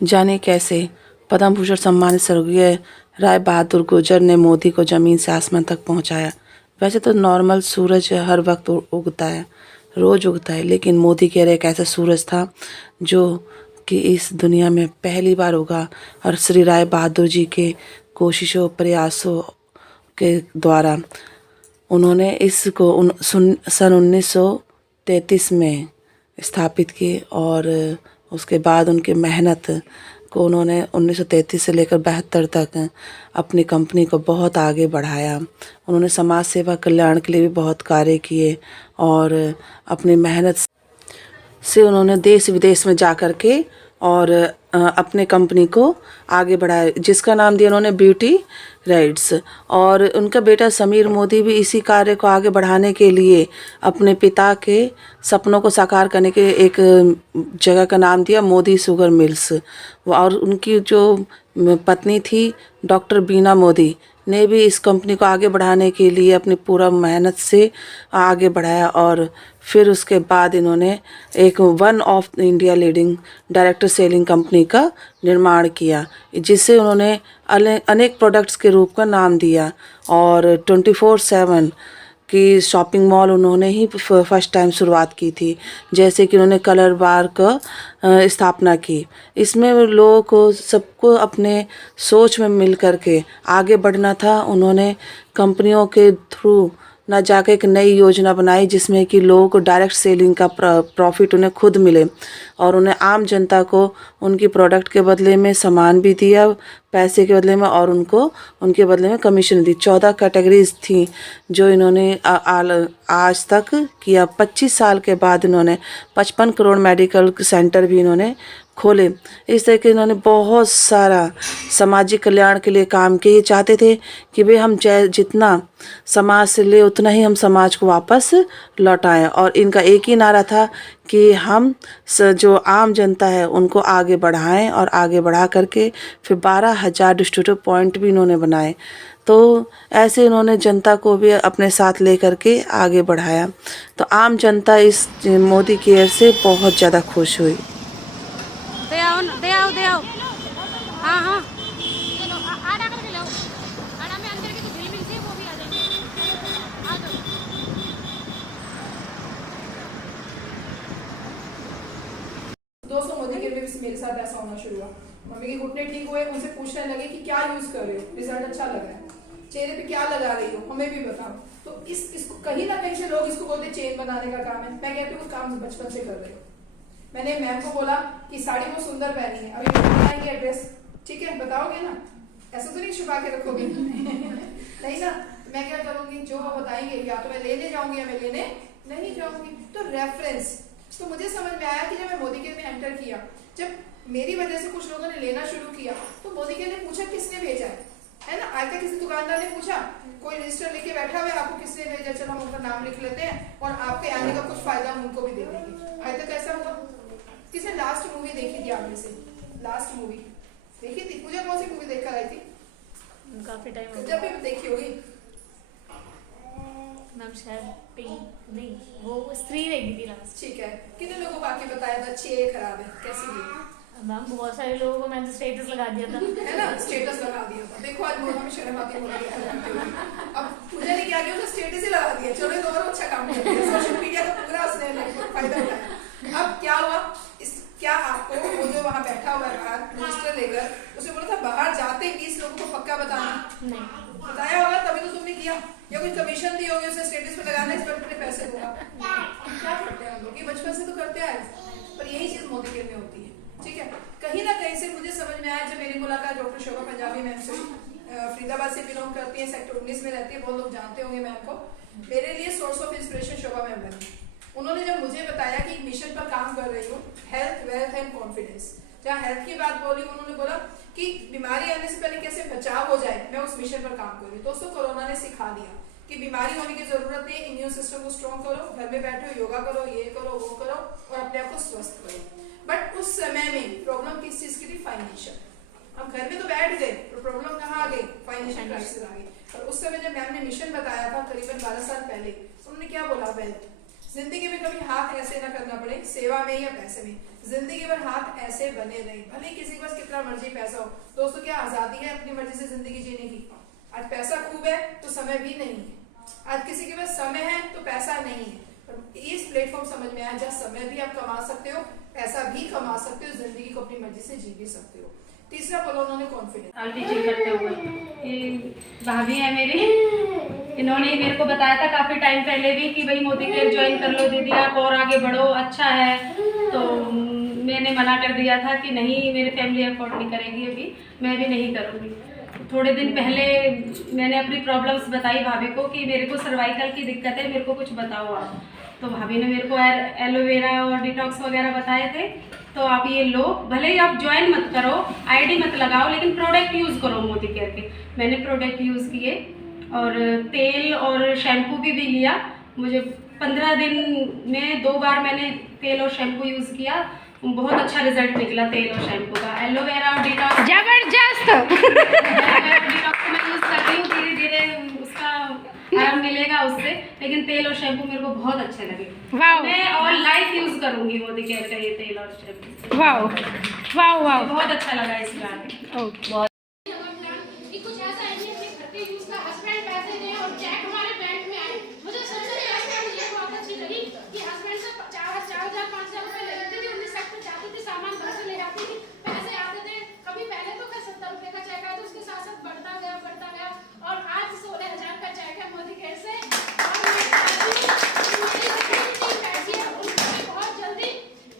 जाने कैसे पद्म भूषण सम्मानित स्वर्गीय राय बहादुर गुर्जर ने मोदी को ज़मीन से आसमान तक पहुंचाया। वैसे तो नॉर्मल सूरज हर वक्त उगता है, रोज़ उगता है, लेकिन मोदी के लिए एक ऐसा सूरज था जो कि इस दुनिया में पहली बार उगा। और श्री राय बहादुर जी के कोशिशों प्रयासों के द्वारा उन्होंने इसको सन 1933 में स्थापित की। और उसके बाद उनकी मेहनत को उन्होंने 1933 से लेकर 72 तक अपनी कंपनी को बहुत आगे बढ़ाया। उन्होंने समाज सेवा कल्याण के लिए भी बहुत कार्य किए और अपनी मेहनत से उन्होंने देश विदेश में जा कर के और अपने कंपनी को आगे बढ़ाया, जिसका नाम दिया उन्होंने ब्यूटी राइट्स। और उनका बेटा समीर मोदी भी इसी कार्य को आगे बढ़ाने के लिए अपने पिता के सपनों को साकार करने के एक जगह का नाम दिया मोदी शुगर मिल्स। और उनकी जो पत्नी थी डॉक्टर बीना मोदी ने भी इस कंपनी को आगे बढ़ाने के लिए अपनी पूरा मेहनत से आगे बढ़ाया। और फिर उसके बाद इन्होंने एक one of India leading director selling company का निर्माण किया, जिसे उन्होंने अनेक प्रोडक्ट्स के रूप का नाम दिया। और 24/7 की शॉपिंग मॉल उन्होंने ही फर्स्ट टाइम शुरुआत की थी। जैसे कि उन्होंने कलर बार का स्थापना की। इसमें लोगों को सबको अपने सोच में मिल कर के आगे बढ़ना था। उन्होंने कंपनियों के थ्रू ना जाकर एक नई योजना बनाई जिसमें कि लोगों को डायरेक्ट सेलिंग का प्रॉफिट उन्हें खुद मिले, और उन्हें आम जनता को उनकी प्रोडक्ट के बदले में सामान भी दिया पैसे के बदले में, और उनको उनके बदले में कमीशन दी। 14 कैटेगरीज थी जो इन्होंने आज तक किया। 25 साल के बाद इन्होंने 55 करोड़ मेडिकल सेंटर भी इन्होंने खोले। इस तरह के इन्होंने बहुत सारा सामाजिक कल्याण के लिए काम किए। ये चाहते थे कि भाई हम जितना समाज से ले उतना ही हम समाज को वापस लौटाएं। और इनका एक ही नारा था कि हम जो आम जनता है उनको आगे बढ़ाएं, और आगे बढ़ा करके फिर 12,000 डिस्ट्रीब्यूटर पॉइंट भी इन्होंने बनाए। तो ऐसे इन्होंने जनता को भी अपने साथ लेकर के आगे बढ़ाया। तो आम जनता इस मोदी केयर से बहुत ज़्यादा खुश हुई। दे आओ। हाँ हाँ। दोस्तों मोदी के भी मेरे साथ ऐसा होना शुरू हुआ। मम्मी के घुटने ठीक हुए, उनसे पूछने लगे कि क्या यूज कर रहे हो, रिजल्ट अच्छा लग रहा है, चेहरे पे क्या लगा रही हो, हमें भी बताओ। तो इसको कहीं ना कहीं से लोग इसको बोलते चेन बनाने का काम है। मैं कहती हूँ काम बचपन से कर रहे हो। मैंने मैम को बोला कि साड़ी बहुत सुंदर पहनी है, अभी बताएंगे एड्रेस, ठीक है बताओगे ना, ऐसा तो नहीं छुपा के रखोगे नहीं ना। मैं क्या करूंगी, जो वो बताएंगे या तो मैं लेने जाऊंगी या मैं लेने नहीं जाऊंगी। तो रेफरेंस तो मुझे समझ में आया कि जब मैं मोदी के में एंटर किया, जब मेरी वजह से कुछ लोगों ने लेना शुरू किया, तो मोदी के ने पूछा किसने भेजा है ना। आज तक किसी दुकानदार ने पूछा, कोई रजिस्टर लेके बैठा हुआ आपको किसने भेजा, चलो हम उनका नाम लिख लेते हैं और आपके आने का कुछ फायदा हम उनको भी दे देंगे। आज तक ऐसा हुआ? किसने लास्ट मूवी देखी थी आप में से? लास्ट मूवी देखी थी? पूजा कौन सी मूवी देखकर आई थी? काफी टाइम जब भी देखी होगी मैम, शायद नहीं, वो स्त्री रहेगी थी लास्ट। ठीक है, कितने लोगों को आके बताया था अच्छी है खराब है कैसी है? मैम बहुत सारे लोगों को मैंने तो स्टेटस लगा दिया था है ना, स्टेटस लगा दिया था। देखो आज मोदी में शर्म आती है। अब पूजा ने क्या किया, उसने स्टेटस ही लगा दिया। चलो तो और अच्छा काम कर दिया, सोशल मीडिया का पूरा उसने फायदा उठाया। अब क्या हुआ, क्या आपको वो जो वहाँ बैठा हुआ है रजिस्टर लेकर, उसे बोला था बाहर जाते 20 लोगों को पक्का बताना? नहीं बताया होगा तभी तो तुमने किया, या कोई कमीशन दी होगी उसे स्टेटस पे लगाना, इस पर इतने पैसे दूंगा। क्या करते हैं हम लोग, ये बचपन से तो करते आए, पर यही चीज मोदी केयर में होती है। ठीक है, कहीं ना कहीं से मुझे समझ में आया जब मेरी मुलाकात डॉक्टर शोभा पंजाबी मैम से, फरीदाबाद से बिलोंग करती है, सेक्टर 19 में रहती है, बहुत लोग जानते होंगे मैम को। मेरे लिए source of inspiration Shobha ma'am बनी। उन्होंने जब मुझे बताया कि एक मिशन पर काम कर रही हूँ, हेल्थ वेल्थ एंड कॉन्फिडेंस, जहाँ हेल्थ की बात बोली, उन्होंने बोला कि बीमारी आने से पहले कैसे बचाव हो जाए, मैं उस मिशन पर काम कर रही हूँ। दोस्तों कोरोना ने सिखा दिया कि बीमारी होने की जरूरत नहीं, इम्यून सिस्टम को स्ट्रॉन्ग करो, घर में बैठो, योगा करो, ये करो वो करो, और अपने आप को स्वस्थ करो। बट उस समय में प्रॉब्लम किस चीज की थी? फाइनेंशियल। हम घर में तो बैठ गए, तो प्रॉब्लम कहाँ आ गई? फाइनेंशियल क्राइसिस आ गई। और उस समय जब मैम ने मिशन बताया था करीबन 12 साल पहले, उन्होंने क्या बोला? वेल्थ, जिंदगी में कभी हाथ ऐसे ना करना पड़े, सेवा में या पैसे में, जिंदगी भर हाथ ऐसे बने रहे, भले किसी के पास कितना मर्जी पैसा हो। दोस्तों क्या आजादी है अपनी मर्जी से जिंदगी जीने की? आज पैसा खूब है तो समय भी नहीं है, आज किसी के पास समय है तो पैसा नहीं है। इस प्लेटफॉर्म समझ में आया जहाँ समय भी आप कमा सकते हो, पैसा भी कमा सकते हो, जिंदगी को अपनी मर्जी से जी भी सकते हो। तीसरा बोला उन्होंने कॉन्फिडेंस। टीचिंग करते हुए ये भाभी है मेरी, इन्होंने ही मेरे को बताया था काफ़ी टाइम पहले भी कि भाई मोदी केयर ज्वाइन कर लो दीदी, आप और आगे बढ़ो, अच्छा है। तो मैंने मना कर दिया था कि नहीं, मेरी फैमिली अफोर्ड नहीं करेगी, अभी मैं भी नहीं करूँगी। थोड़े दिन पहले मैंने अपनी प्रॉब्लम्स बताई भाभी को कि मेरे को सर्वाइकल की दिक्कत है, मेरे को कुछ बताओ आप। तो भाभी ने मेरे को एलोवेरा और डिटॉक्स वगैरह बताए थे, तो आप ये लो, भले ही आप ज्वाइन मत करो, आईडी मत लगाओ, लेकिन प्रोडक्ट यूज़ करो मोदी केयर के। मैंने प्रोडक्ट यूज़ किए और तेल और शैम्पू भी लिया। मुझे 15 दिन में 2 बार मैंने तेल और शैम्पू यूज़ किया, बहुत अच्छा रिजल्ट निकला तेल और शैम्पू का। एलोवेरा और डिटॉक्स जबरदस्त। डिटॉक्स मैं यूज़ कर रही हूँ, धीरे धीरे उसका आराम मिलेगा उससे, लेकिन तेल और शैम्पू मेरे को बहुत अच्छे लगे। वाओ। मैं और लाइफ यूज़ करूँगी मोदी केयर का ये तेल और शैम्पू। वाओ वाओ वाओ, बहुत अच्छा लगा इसमें आके। ओके। कि कुछ ऐसा है नहीं अपने घर के यूज का हस्बैंड पैसे दें और चेक हमारे बैंक में आए। मुझे सबसे बेस्ट बात ये बहुत अच्छी लगी कि हस्बैंड से 4,000 5,000 रुपए ले लेती थी, उन्हें सब कुछ जाती थी, सामान घर से ले जाती थी, पैसे आते थे। कभी पहले तो खैर 70 रुपए का चेक आया, तो उसके साथ साथ बढ़ता गया और आज 16,000 का चेक है मोदी केयर से। और बहुत जल्दी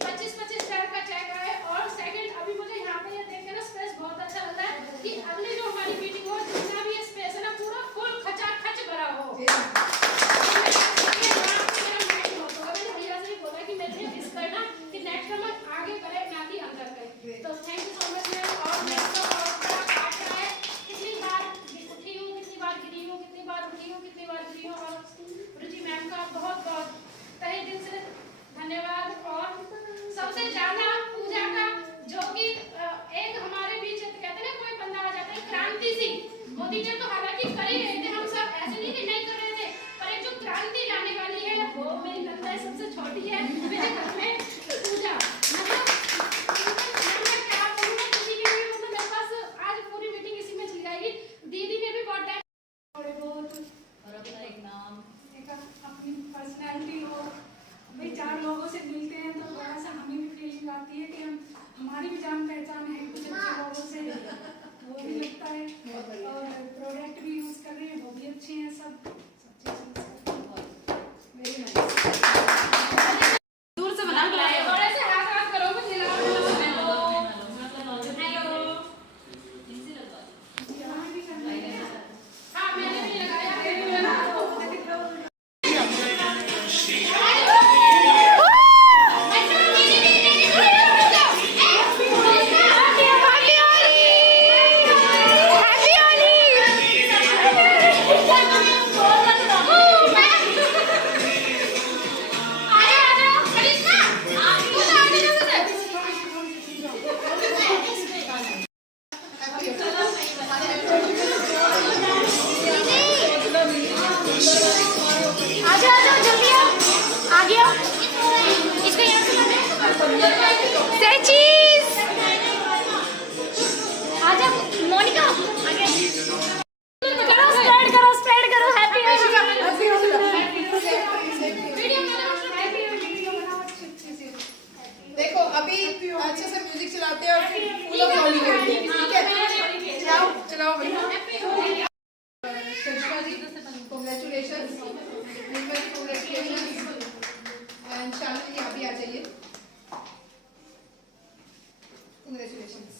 25,000 का चेक आए। और सेकंड, अभी मुझे यहाँ पे ये देख के ना स्पेस बहुत अच्छा लग रहा है कि अगली जो हमारी मीटिंग हो, जितना भी स्पेस है ना, पूरा फुल खचाखच भरा हो। मैंने भैया से भी बोला कि मेरे लिए इस करना कि नेक्स्ट हम आगे बढ़े, ना कि अंदर करें। तो thank you so much ma'am. और मैं तो बहुत बड़ा पार्ट रहा है, कितनी बार उठी हूँ, कितनी बार गिरी हूँ, कितनी बार उठी हूँ, कितनी बार गिरी हूँ। और रुचि मैम का बहुत बहुत तहे दिल से धन्यवाद। और सबसे ज्यादा पूजा का, जो कि एक हमारे बीच कहते हैं ना, कोई बंदा आ जाता है क्रांति सी। मोदी जी तो हालांकि कर ही रहे थे, हम सब ऐसे नहीं कि नहीं कर रहे थे, पर एक जो क्रांति लाने वाली है वो मेरी नंदा सबसे छोटी है मेरे घर में, पूजा। मतलब मैं क्या बोलूं, किसी की भी मतलब मेरे पास आज पूरी मीटिंग इसी में चली जाएगी। दीदी ने भी बहुत टाइम थोड़े बहुत और अपना एक नाम, एक अपनी पर्सनैलिटी हो, भाई 4 लोगों से मिलते हैं तो थोड़ा सा हमें भी फीलिंग आती है कि हमारी भी जान पहचान है कुछ अच्छे लोगों से, वो भी लगता है। और प्रोडक्ट भी यूज कर रहे हैं, वो भी अच्छे हैं, सब वेरी नाइस। दूर से बना बुलाए थोड़े से हाथ करो, कुछ हिलाओ। हाँ, मैंने भी लगाया। देखो अभी अच्छे से म्यूजिक चलाते हैं और फिर फूलों की होली करते हैं, ठीक है? चलाओ भैया। Sachiva ji congratulations, Neelma ji congratulations, and Shalini ji आप भी आ जाइए, कांग्रेचुलेशंस।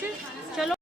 कुछ। चलो